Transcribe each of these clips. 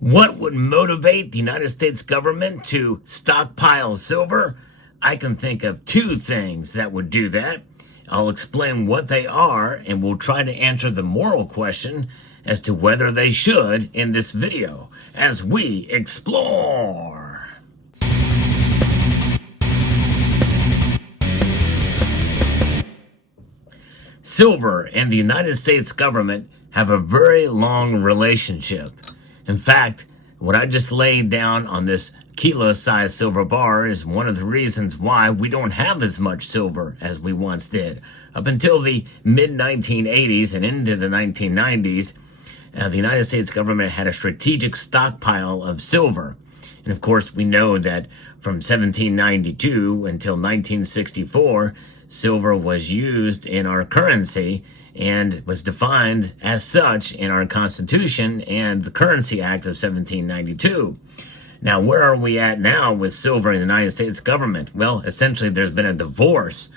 What would motivate the United States government to stockpile silver? I can think of two things that would do that. I'll explain what they are, and we'll try to answer the moral question as to whether they should in this video as we explore. Silver and the United States government have a very long relationship. In fact, what I just laid down on this kilo-sized silver bar is one of the reasons why we don't have as much silver as we once did. Up until the mid-1980s and into the 1990s, the United States government had a strategic stockpile of silver. And of course, we know that from 1792 until 1964, silver was used in our currency and was defined as such in our Constitution and the Currency Act of 1792. Now, where are we at now with silver in the United States government? Well, essentially, there's been a divorce.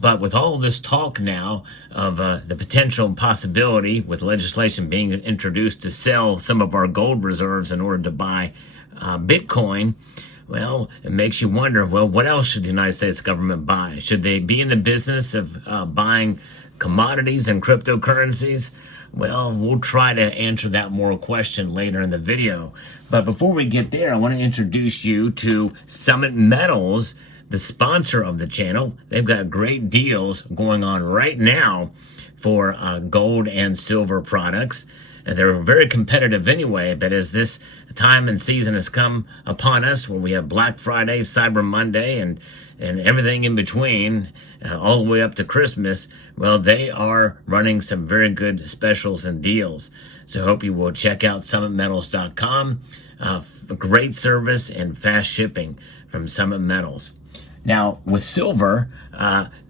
But with all this talk now of the potential possibility with legislation being introduced to sell some of our gold reserves in order to buy Bitcoin, well, it makes you wonder, well, what else should the United States government buy? Should they be in the business of buying commodities and cryptocurrencies? Well, we'll try to answer that moral question later in the video. But before we get there, I want to introduce you to Summit Metals, the sponsor of the channel. They've got great deals going on right now for gold and silver products. And they're very competitive anyway, but as this time and season has come upon us, where we have Black Friday, Cyber Monday, and everything in between, all the way up to Christmas, well, they are running some very good specials and deals. So I hope you will check out SummitMetals.com. Great service and fast shipping from Summit Metals. Now, with silver,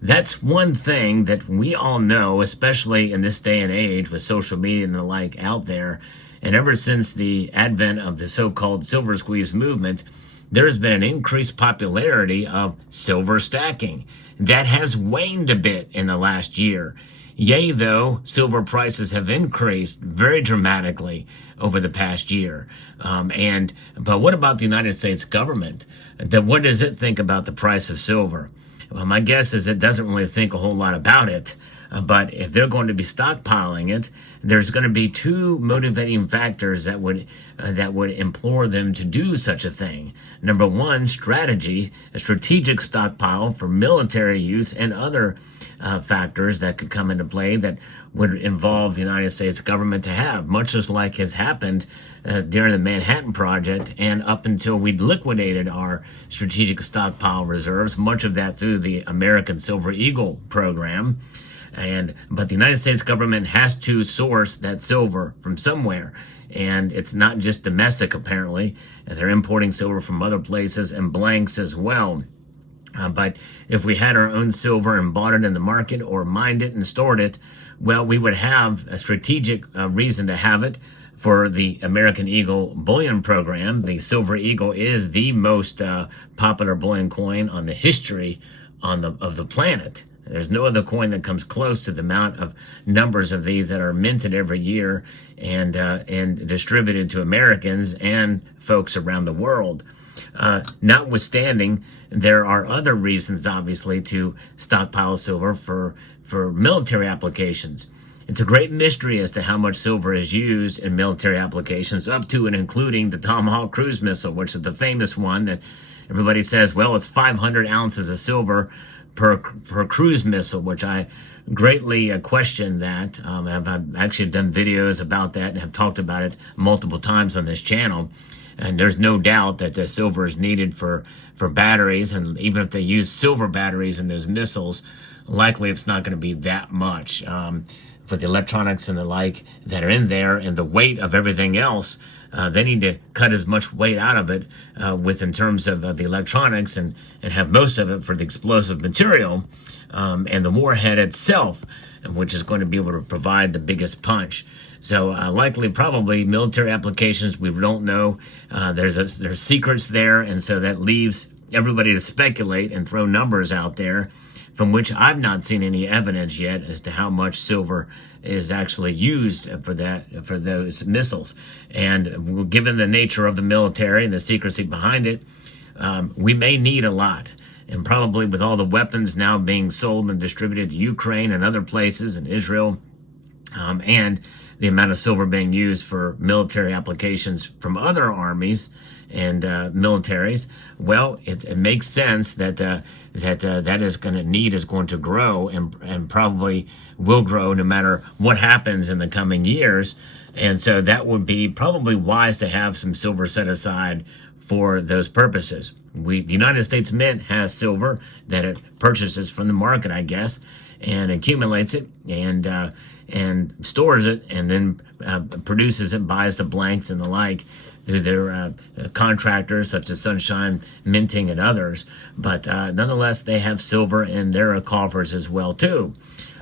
that's one thing that we all know, especially in this day and age with social media and the like out there. And ever since the advent of the so-called silver squeeze movement, there's been an increased popularity of silver stacking. That has waned a bit in the last year. Yea, though, silver prices have increased very dramatically over the past year. But what about the United States government? What does it think about the price of silver? Well, my guess is it doesn't really think a whole lot about it. But if they're going to be stockpiling it, there's going to be two motivating factors that would implore them to do such a thing. Number one, strategy, a strategic stockpile for military use, and other factors that could come into play that would involve the United States government to have, much as like has happened during the Manhattan Project and up until we liquidated our strategic stockpile reserves, much of that through the American Silver Eagle program. But the United States government has to source that silver from somewhere. And it's not just domestic, apparently. They're importing silver from other places and blanks as well. But if we had our own silver and bought it in the market or mined it and stored it, well, we would have a strategic reason to have it for the American Eagle bullion program. The Silver Eagle is the most popular bullion coin on the history of the planet. There's no other coin that comes close to the amount of numbers of these that are minted every year and distributed to Americans and folks around the world. Notwithstanding, there are other reasons, obviously, to stockpile silver for military applications. It's a great mystery as to how much silver is used in military applications, up to and including the Tomahawk cruise missile, which is the famous one that everybody says, well, it's 500 ounces of silver per cruise missile, which I greatly question that. I've actually done videos about that and have talked about it multiple times on this channel. And there's no doubt that the silver is needed for batteries. And even if they use silver batteries in those missiles, likely it's not going to be that much. For the electronics and the like that are in there and the weight of everything else, they need to cut as much weight out of it in terms of the electronics and have most of it for the explosive material and the warhead itself, which is going to be able to provide the biggest punch. So likely, probably military applications, we don't know. There's secrets there, and so that leaves everybody to speculate and throw numbers out there. from which I've not seen any evidence yet as to how much silver is actually used for those missiles. And given the nature of the military and the secrecy behind it, we may need a lot. And probably with all the weapons now being sold and distributed to Ukraine and other places in Israel, and the amount of silver being used for military applications from other armies and militaries, well, it makes sense that that is going to grow and probably will grow no matter what happens in the coming years. And so that would be probably wise to have some silver set aside for those purposes. The United States Mint has silver that it purchases from the market, I guess, and accumulates it and stores it, and then produces it, buys the blanks and the like through their contractors such as Sunshine Minting and others. But nonetheless, they have silver in their coffers as well too.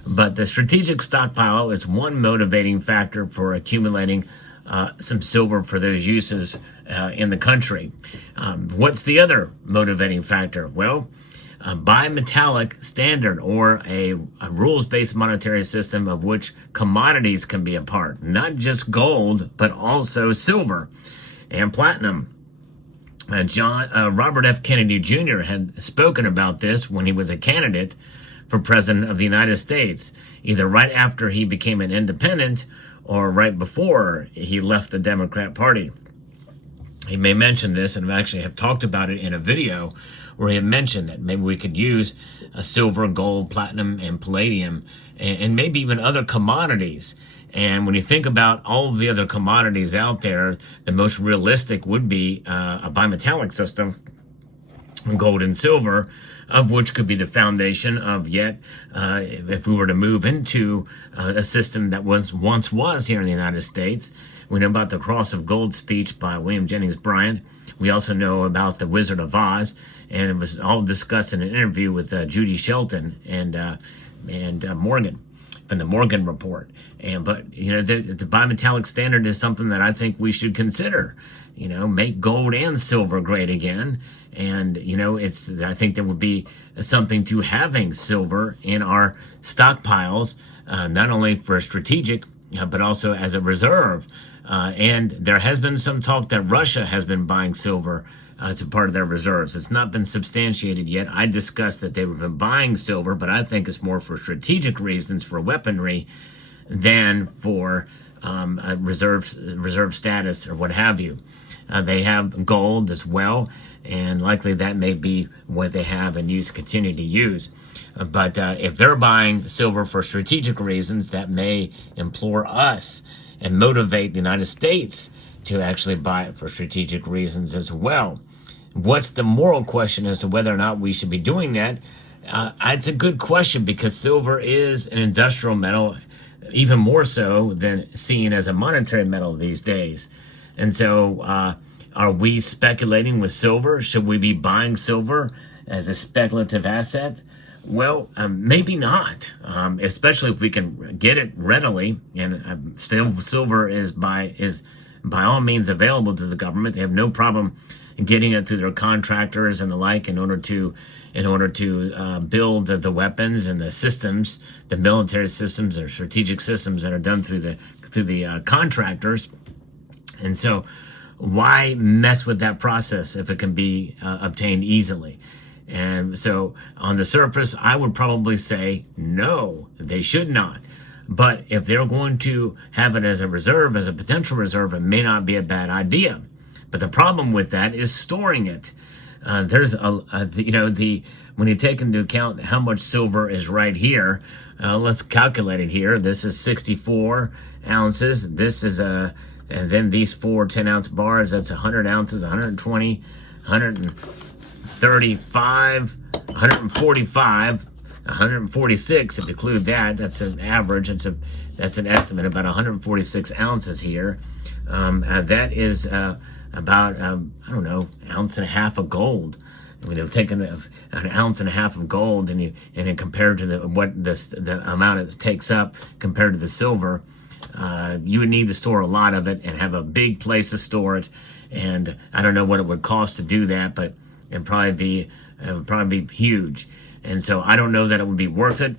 But the strategic stockpile is one motivating factor for accumulating some silver for those uses in the country. What's the other motivating factor? Well, a bimetallic standard, or a rules-based monetary system of which commodities can be a part, not just gold, but also silver and platinum. Robert F. Kennedy Jr. had spoken about this when he was a candidate for president of the United States, either right after he became an independent or right before he left the Democrat Party. He may mention this, and I actually have talked about it in a video where he had mentioned that maybe we could use silver, gold, platinum, and palladium, and maybe even other commodities. And when you think about all of the other commodities out there, the most realistic would be a bimetallic system, gold and silver, of which could be the foundation of yet, if we were to move into a system that once was here in the United States. We know about the Cross of Gold speech by William Jennings Bryan. We also know about the Wizard of Oz, and it was all discussed in an interview with Judy Shelton and Morgan from the Morgan Report. But the bimetallic standard is something that I think we should consider. Make gold and silver great again. And I think there would be something to having silver in our stockpiles, not only for strategic, but also as a reserve. And there has been some talk that Russia has been buying silver to part of their reserves. It's not been substantiated yet. I discussed that they've been buying silver, but I think it's more for strategic reasons, for weaponry, than for reserve status or what have you. They have gold as well, and likely that may be what they have and continue to use. But if they're buying silver for strategic reasons, that may implore us and motivate the United States to actually buy it for strategic reasons as well. What's the moral question as to whether or not we should be doing that? It's a good question, because silver is an industrial metal, even more so than seen as a monetary metal these days. And so are we speculating with silver? Should we be buying silver as a speculative asset? Well, maybe not, especially if we can get it readily. And silver is by all means available to the government. They have no problem getting it through their contractors and the like in order to build the weapons and the systems, the military systems or strategic systems that are done through the contractors. And so why mess with that process if it can be obtained easily? And so on the surface, I would probably say no, they should not. But if they're going to have it as a reserve, as a potential reserve, it may not be a bad idea. But the problem with that is storing it. When you take into account how much silver is right here, let's calculate it here. This is 64 ounces. This is and then these 4 10-ounce bars, that's 100 ounces, 120, 135, 145, 146 if you include that. That's an average. That's an estimate, about 146 ounces here. That is about ounce and a half of gold. When you're taking an ounce and a half of gold and then compared to the amount it takes up compared to the silver, you would need to store a lot of it and have a big place to store it. And I don't know what it would cost to do that, but it would probably be huge. And so I don't know that it would be worth it,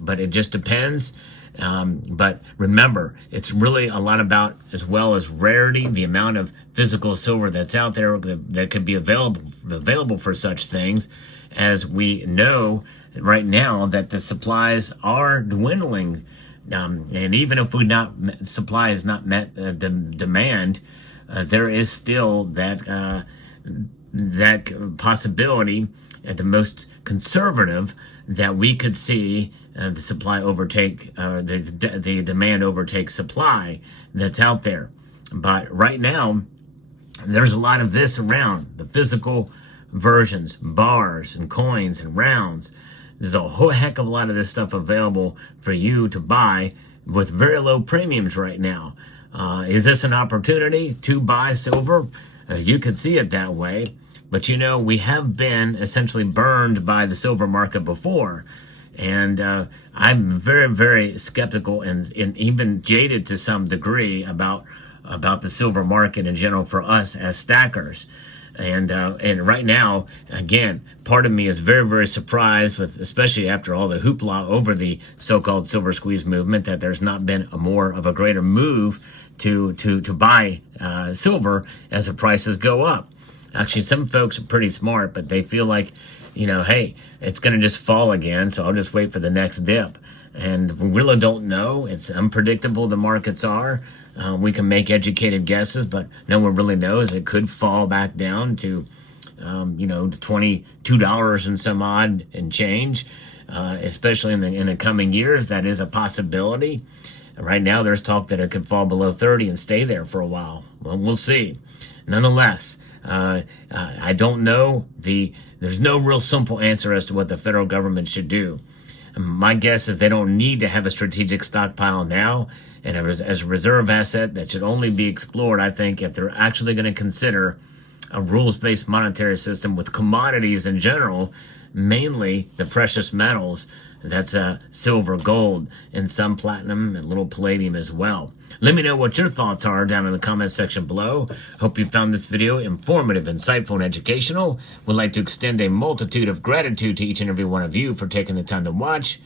but it just depends. But remember, it's really a lot about, as well as rarity, the amount of physical silver that's out there that could be available for such things, as we know right now that the supplies are dwindling. And even if supply has not met the demand, there is still that possibility, at the most conservative, that we could see the supply overtake, the demand overtake supply that's out there. But right now, there's a lot of this around, the physical versions, bars and coins and rounds. There's a whole heck of a lot of this stuff available for you to buy with very low premiums right now. Is this an opportunity to buy silver? You could see it that way. But we have been essentially burned by the silver market before. And I'm very, very skeptical and even jaded to some degree about the silver market in general for us as stackers. And right now, again, part of me is very, very surprised with, especially after all the hoopla over the so-called silver squeeze movement, that there's not been a greater move to buy silver as the prices go up. Actually, some folks are pretty smart, but they feel like, hey, it's going to just fall again, so I'll just wait for the next dip. And we really don't know. It's unpredictable, the markets are. We can make educated guesses, but no one really knows. It could fall back down to, $22 and some odd and change, especially in the coming years. That is a possibility. Right now, there's talk that it could fall below 30 and stay there for a while. Well, we'll see. Nonetheless, I don't know. There's no real simple answer as to what the federal government should do. My guess is they don't need to have a strategic stockpile now, and as a reserve asset that should only be explored, I think, if they're actually going to consider a rules-based monetary system with commodities in general, mainly the precious metals. That's silver, gold, and some platinum, and a little palladium as well. Let me know what your thoughts are down in the comment section below. Hope you found this video informative, insightful, and educational. Would like to extend a multitude of gratitude to each and every one of you for taking the time to watch,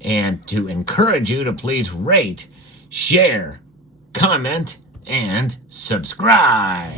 and to encourage you to please rate, share, comment, and subscribe.